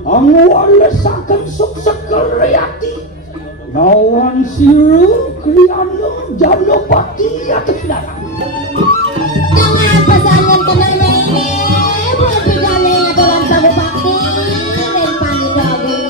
Angwalesaken sukses keryati lawan siru kriano Janopati atas darah. Jangan pesangan tenang ini buat berjalan dalam sabu bakti dan Pandita Agung.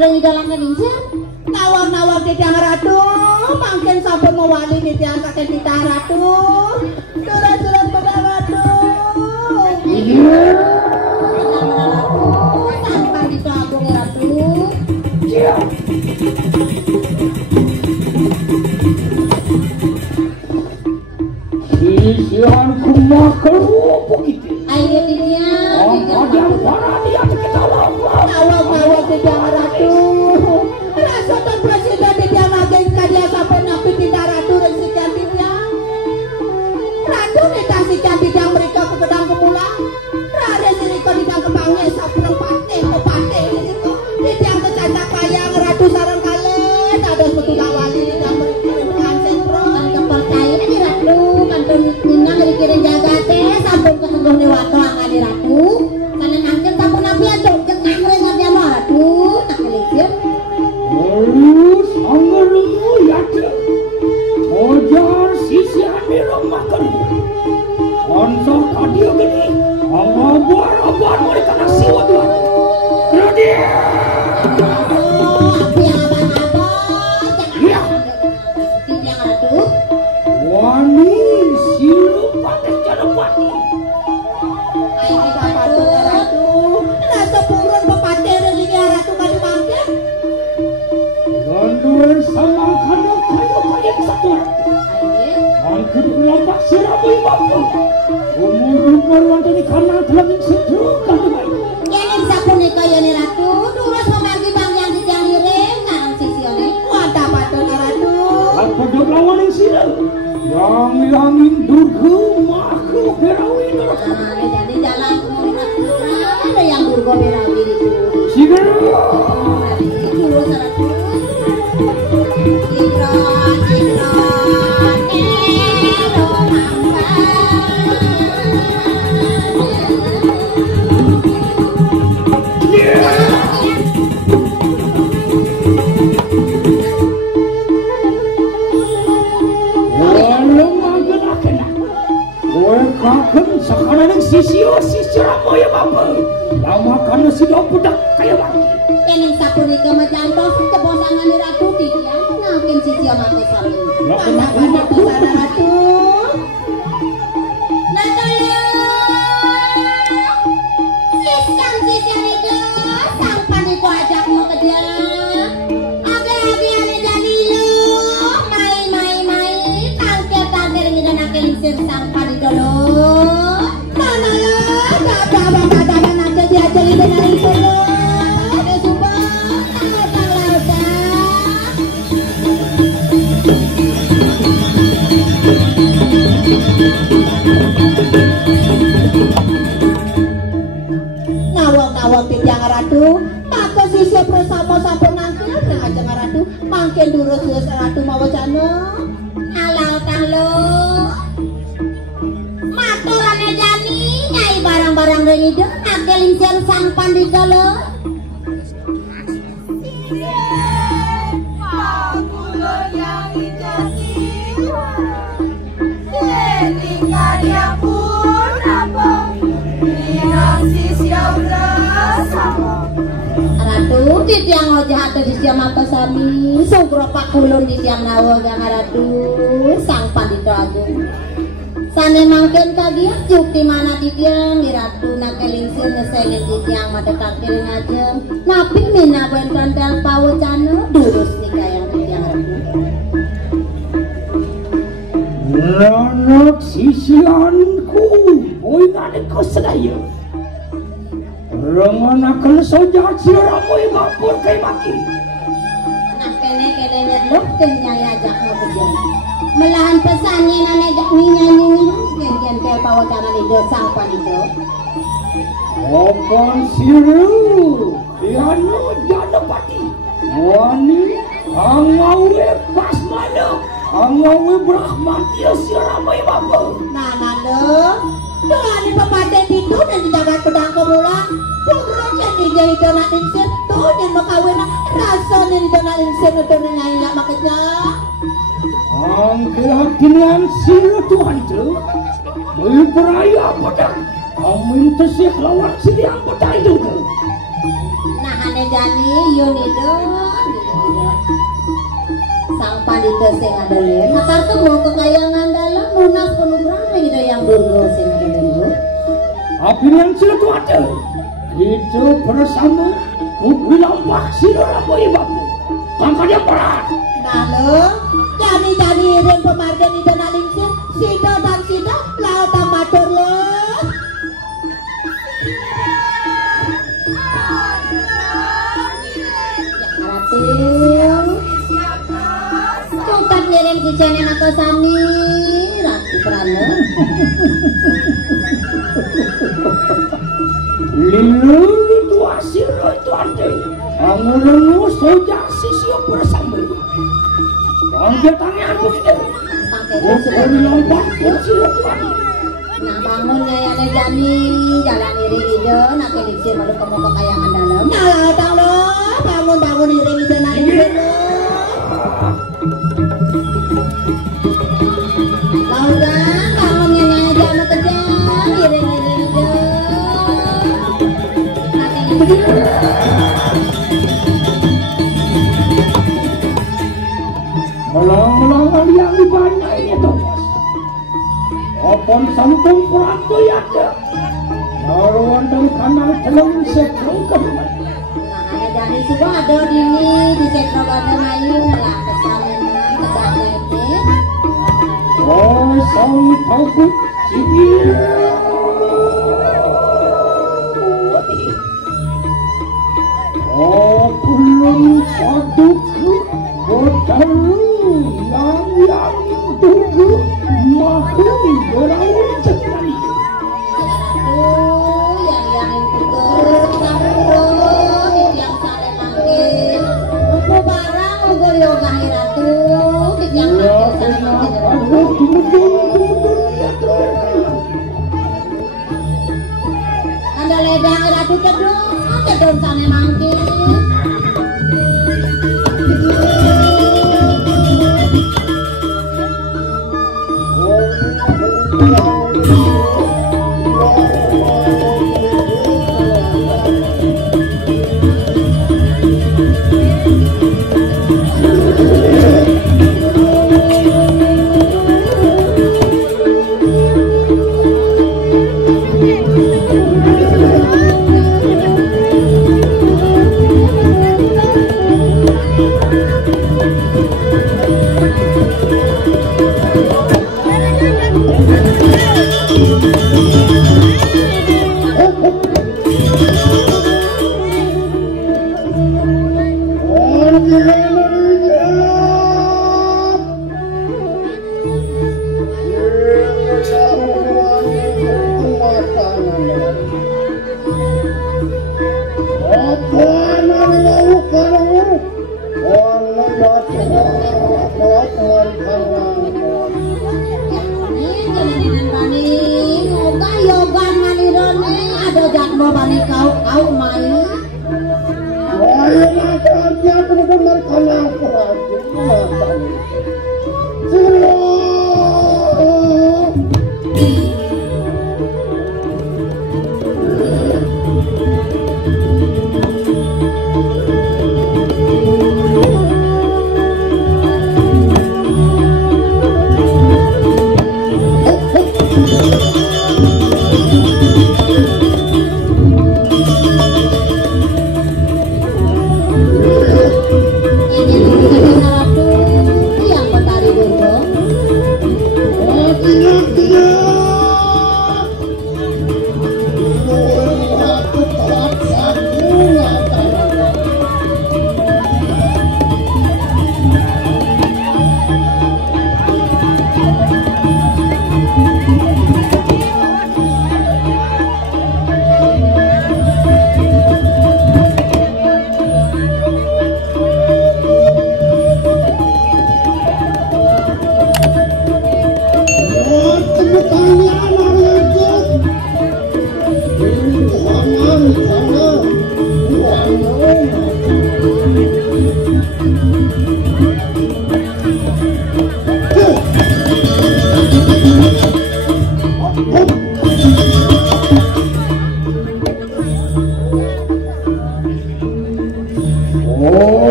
Di dalam keningsir nawar-nawar di tiang ratu mungkin sampun mewali di tiang kakek kita ratu surat-surat pada ratu sampai di Agung ratu Sisian kumah kerupuk itu ayo di tiang para dia kita lawan nawar-nawar di tiang ratu rasa dan presiden di tiang agen kadia sampai napi tidak ratu dan sekian di tiang ratu dikasih cantik yang mereka ke pedang kemulang rada siriko di tiang kepangnya sapung pate itu di tiang kecacak payang ratu sarang kalian ada setulah wali di tiang mereka pengantin pro kantong percaya di ratu kantong minang dikirim jaga teh sampun kesenggong dewato angka di ratu karena angkin sampun nabi aja cek angker ngerti sama ratu tak kelicir terus anggermu yakin ojar sisian di rumah kamu konsol kadia gini abar mereka nasi waduh ready aku yang abang-abang ya yang ratu wani silu pakai Janopati ayo ratu ratu rasa purun pepatih dari ratu kali mangkir ganduan sama kayu satu angkut lompat sirabu mampu umur wanita di kanan telah mensentuh kanduan yang sapunika yani ratu terus memagi bang yang di tiang liring karang sisione wantah patun ratu apa dia lawan yang silau yang langin durga makhluk berawi neraka jadi jalan kemudian ada yang durga berawi di sini sigar terus ratu sekarang sisio ramoya bapak lama karena sudah budak kayak wangi kening sapunika majantos kebosangan di ratu tiang ngakin sisio mati sami pada pusana ratu nataya sisian itu sang paniko ajak mau ke dia age-age ada jadi lo main tangkir ngida nakel sir sang paniko lo mana ya ada nanti diajari dengan itu lo ada sumpah ngawang-ngawang pinjang ratu maka sisya bersama sampun nangkil ngajeng ratu mangkin durus ratu mawacana alau talo maturane jani nyai barang-barang rengido ngagelincir sang pandita lo ratu di tiang ojah atau di tiang mata sami sugro pakulun di tiang nawa gang ratu sang pandita agung sane mangken kagia juk di mana di tiang di ratu nakelingsir ngesengin di tiang mata takdir ngajeng napi mina buen kantel pawacana durus nikah yang di tiang ratu anak sisianku boinganku sedaya Ranganakan saja siramu ibapun kay maki nah kene nyedlok kenyaya ajak mau melahan pesannya nane nyanyi gen ke pawakanan itu sang panito. Opan siru Yano Janapati Wani Angawe Basmana Angawe Brahmatya Siramai Bapa. Nah nalo doa ni papaten itu dan dijaga pedang kemulang pokoknya nih jadi donat insir tuh yang mau kawin rasanya di donat insir itu nyanyi nggak makanya Angkelakinan siru Tuhan tu berperaya pedang Amin tersih lawan sini yang pedang itu tu. Nah ane jani Yunido sang panito sing adolen nakar temu kekayangan dalam lunas penuh gitu yang dulu sing adolen. Apilian siru Tuhan tu itu bersama Kukulampak siru Ramai Bapu tanpa dia peran. Lalu jadi irin pemargen itu nalingsir sida dan sida laut amatur lo Cukat ngirim kicenen aku sami Ratu Prana. Lilu itu hasil itu ante Angulungu sejak sisi bersama Angkat tangan aku tidak Sekali lompat siru Tuhan. Nah bangunnya ya ane jani jalan iri itu nak elixir baru kamu kekayangan dalam. nah tang lo bangun irin itu nalingsir lo Laugan bangunnya nyanyi jalan kerja iring itu. Melang-melang yang banyak ini Thomas. Apun sampung perantu ada. Naruan dan kanan telung sekrongkam. Nah ane jani sudah ada dini di sektor pada mayu lah kesalahan kedangnya ini. Oh sang takut sibir. Oh belum satu bertalu yang tunggu mahal berawal sekali. Aduh, yang itu tuh yang sare mangkin. Upo barang ugo yoga hiratu, yang sare mangkin. Anda ledang hiratu kedon sare mangkin.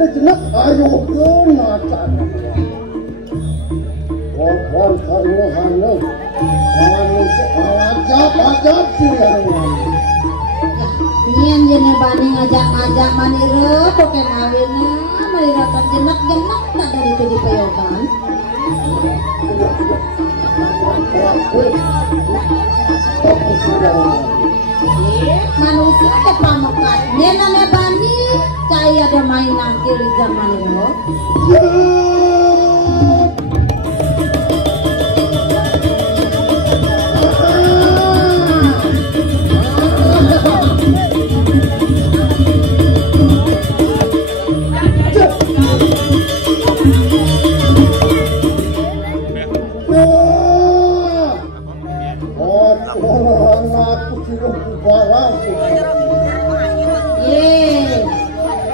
kita jenak ayo kenacan. Wah karena hanya ajab sih. Nian jene bani ngajak-ngajak maniro poke mawina maniro terjenak-jenak tak dari itu dipeyokan. Manusia ke pamekat nene bani kaya ada mainan kiri zaman maniro.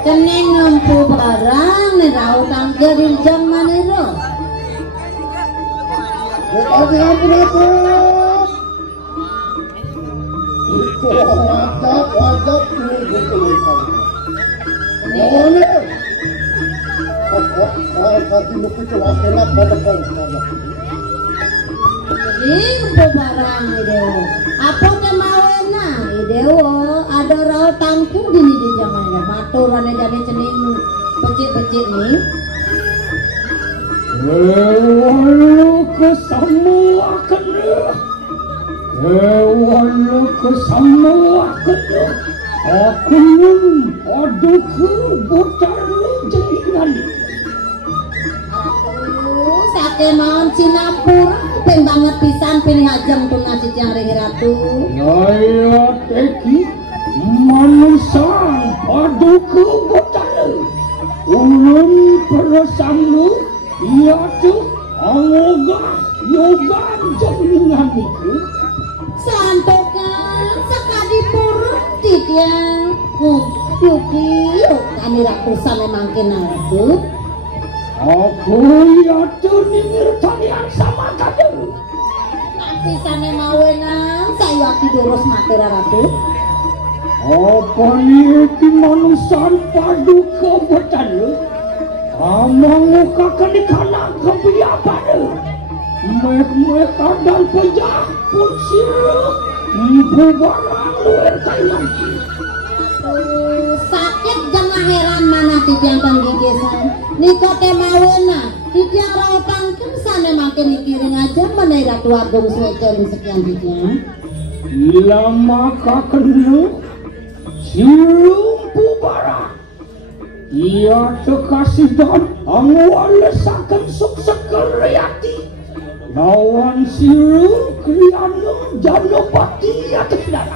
Ceneng nempu barang nih rautang jadi zaman itu. Ampun. Itu wajib ini betul. Mana? Kalau tadi lupa coba kenapa pada kau. Nempu barang itu. Apa kemauannya? Itu ada rautang pun di zaman itu. Maturannya jadi ceneng becik-becik nih. Walau kesamua kena, walau kesamua kena, aku aduku botaru jenengan. Sake maun Singapura, peng banget pisan pilih ajang tuh nasi yang ratu. Naya teki manusan aduku botaru, ulun perasamu. Iya tuh, yoga jaringan itu. Santokan sekali purut tiang yuki kami ratusan memang kenal tuh. Aku iya tuh ningir talian sama kamu. Tapi sana mawenan saya tidurus matera ratu. Apa ini manusan padu kebetan lu? Amang muka kali kanan kebiapan mereka dan pejah pun siruk barang luar kalian sakit jangan heran mana tiang gigisan nikote mawena tiang rautang kan sana makin dikiring aja mana ratu agung swecon sekian tiang lama kakenu siruk barang. Ia terkasih dan angwal lesakan sukses keriati lawan siru krianu janopati atau tidak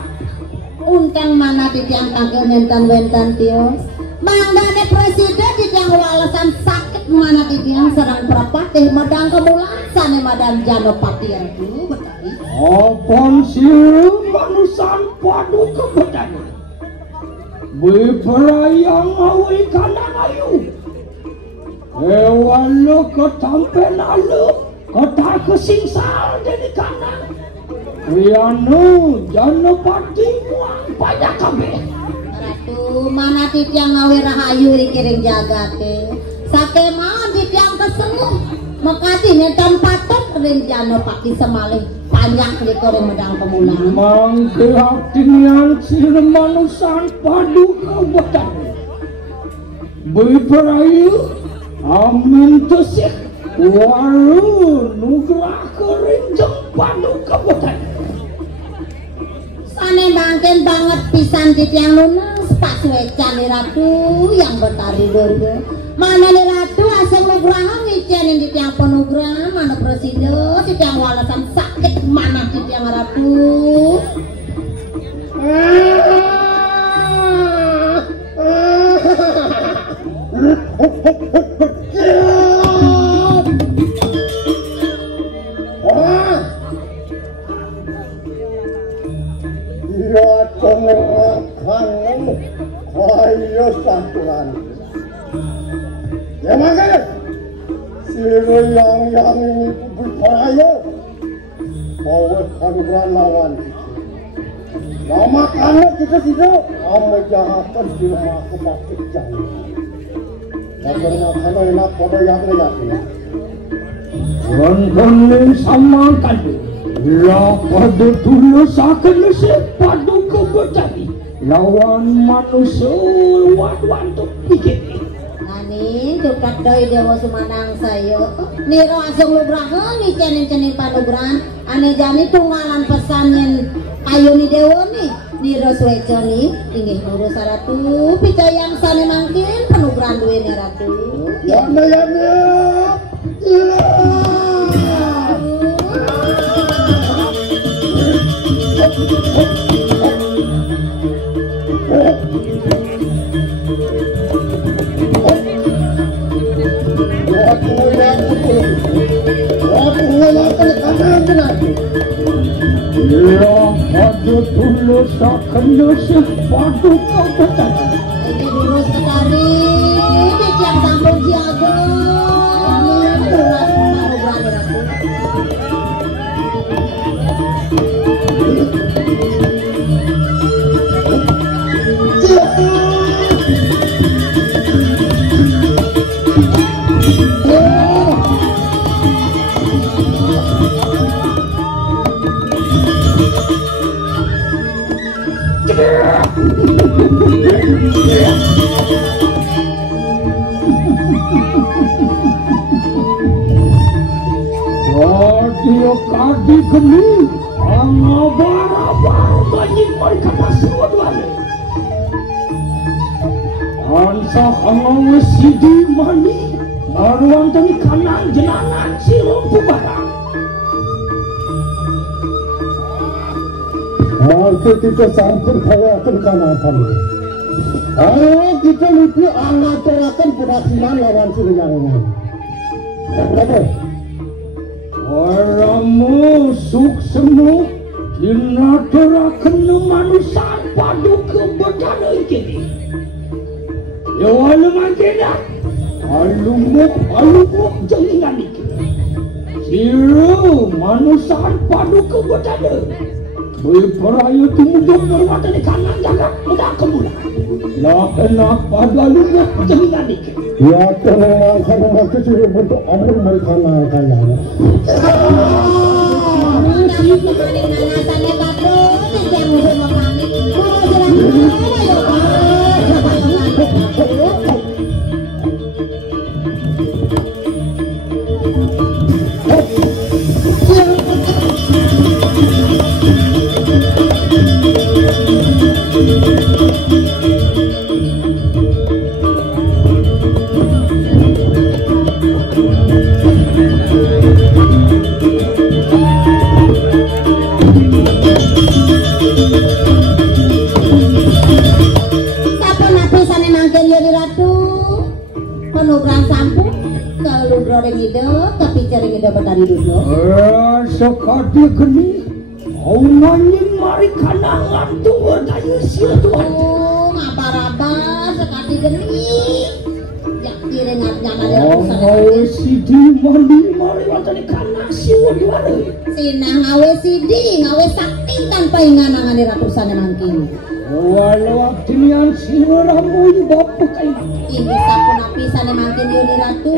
untang mana titiang tangkel mentan tios manggane presiden titiang walasan sakit mana titiang serang perapatih madang kemulan sana madang janopati itu betari apon siru manusan padu kebedan berperayaan awi kanan ayu hewan lo ketampen alu kota kesingsal dari kanan krianu janopati muang banyak kabeh ratu mana titiang awi rahayu dikiring jagate sake mau titiang keseluh makasih netan patok ring janopati semalih banyak dikoreng medang pemulaan mangke hatinya sir manusan padu kebetan berperayu amin tesik waru nugrah kerinjeng padu kebetan sane bangken banget pisan titiang lunas pas wecan ratu yang betari dulu mana ratu asal nugrahan ngicianin titiang penugrah mana presiden titiang walasan sakit mana titiang ratu Iya cengerkan kaya santuran. Ya makanya siru yang ini berperaya bahwa kanugerah lawan nama kamu kita tidak kamu jahatkan di rumah kebakit jangan karena enak pada yang lihat. Wonten sama kali, lah pada tulus akan sepadu kebetani lawan manusia wan tu pikir. Nani dekat doi dewa sumanang saya. Niro asung lubrahan ni cening panugrahan. Ane jani tunggalan pesanin ayo ni dewa ni. Niro sueco ni ingin ngurus ratu. Picayang sana mangkin panugrahan duwe ni ratu. Ya. Ada tulus akan sepadu kebetani. Ini dulu sekali. Dik yang sampun jago. Berat panugrahan ratu. Radio kadi geni angabara banyak mereka masuk duale ansa angawe sidi mani maruan tani kanan jenanan silumpu barang Kita sampun kawakan kanatan. Ayo kita lupa angaturakan penasinan lawan Suriyangan. Oke. Waramu suksemu dinaturakan manusia padu kebetani kini. Ya walau kena alumuk jelingan ini. Siru manusia padu kebetani. Berperaya tumuduk berwatan di kanan jaga mudah kemulah. Lah enak pada lupa jelingan ini. Ya tenang karena kecil bentuk ambil mereka kaya. Ini kemarin nanasannya batu. Tidak mudah memahami. Penugrahan sampun kalau goreng ide tapi cering ide betari dulu. Sekali geni aunanyin mari kanangan tu berdayu sia tu. Oh ngabar-abar sekali geni jak kirengatnya ada usaha sidi mari watani kanang sia duare. Sinang ngawe sidi ngawe sakti tanpa inganangan di ratusan mangkin. Walau aktian siramu ibu bapa kai. Ini sapu napisan mangkin di ratu.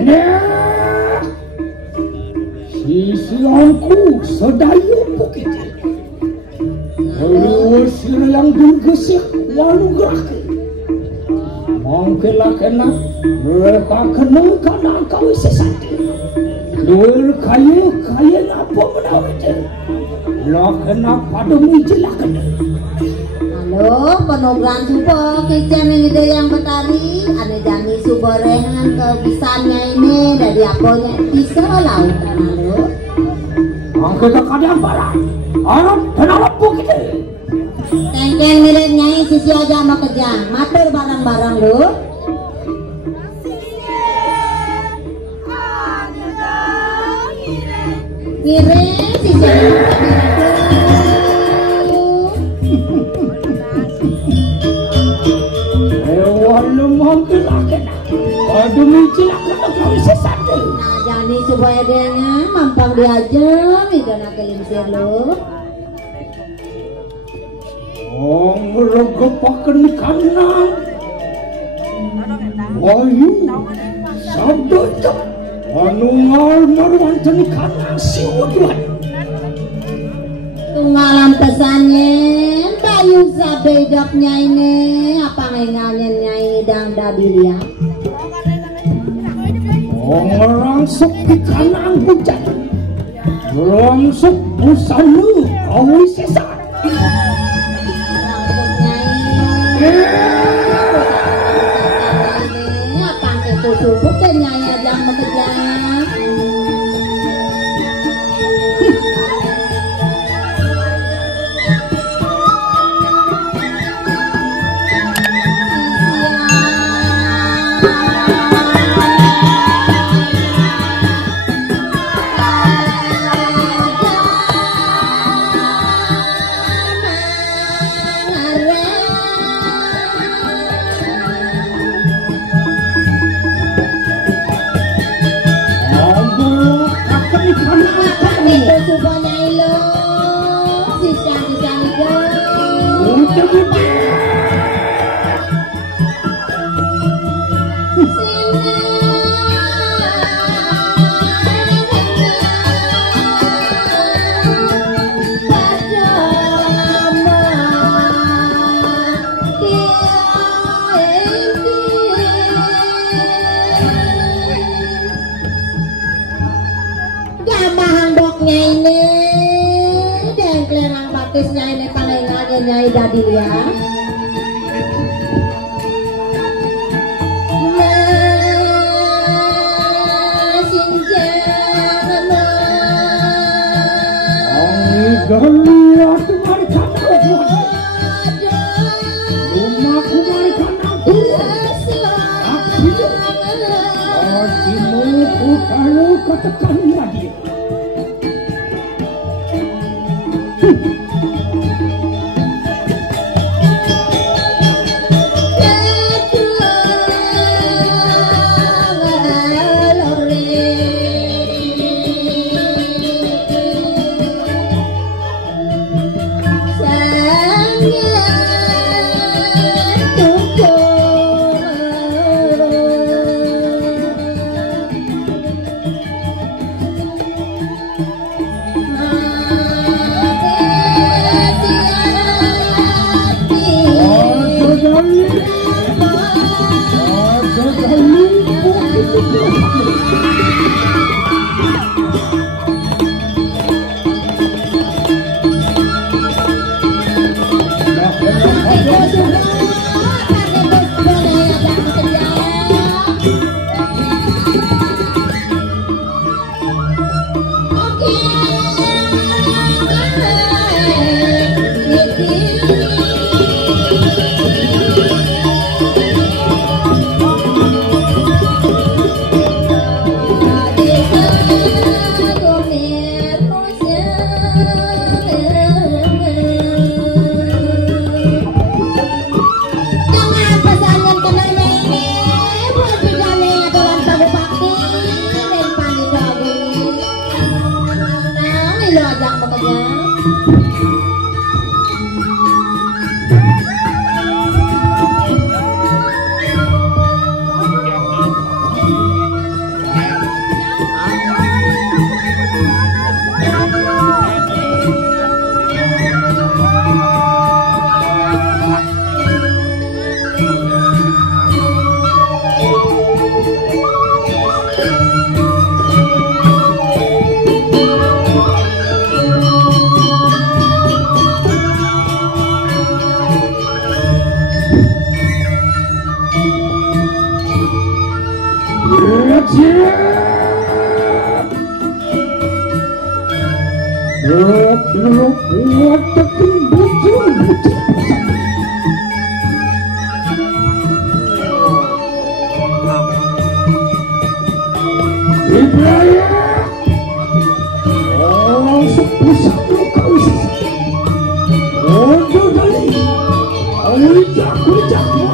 Sisianku sedayu bukit. Usir yang digesek lalu gerak. Mungkinlah kena mereka kena karena kau sesat. Luar kaya apa menawar. Lah kena pada mujilah kena. Halo, penugrahan subuh kican ini dia yang betari. Ada jani suborengan kebisannya ini dari aponya bisa lautan. Halo. Angkat kadang barang. Arab tenang lampu kita. Tengkeng mirip nyai sisi aja mau kerja. Matur barang-barang lu. Ngirim sisi aja. Aduh micilah kena kau sesat. Nah jadi supaya dia mampang diajar tidak nak kelimsir lu. Oh ngerogopakan kanan. Ayu sabda anu ngalmar wonten kana siwuduan tunggalan pesannya Bayu sabedap nyaine apa ngenganyen nyai dang dadilia rangsuk di kana hujan rangsuk busanu awi sesat subuh dan nyai yang mengejar nyai dadilia galiat marikan rumah kumarikan aku asimu kutalu katakan lagi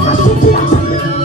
Aku